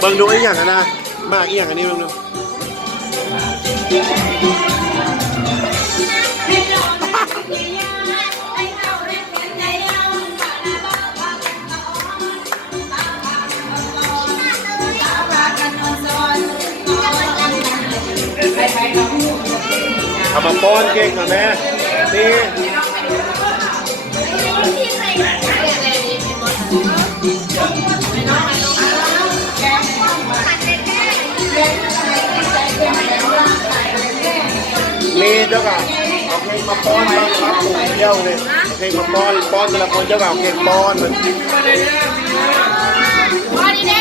เบิ่งดูไอ้อย่างนะมากอีอย่างอันนี้เบิ่งดูเอามาป้อนเก่งหน่อยแม่นี่นี่เจ้าก่ะเอาเพลงมาป้อนมาครับผมเที่ยวเลยเพลงมาป้อนแต่ละคนเจ้าก่ะเอาเพลงป้อนมันป้อนนี่เด้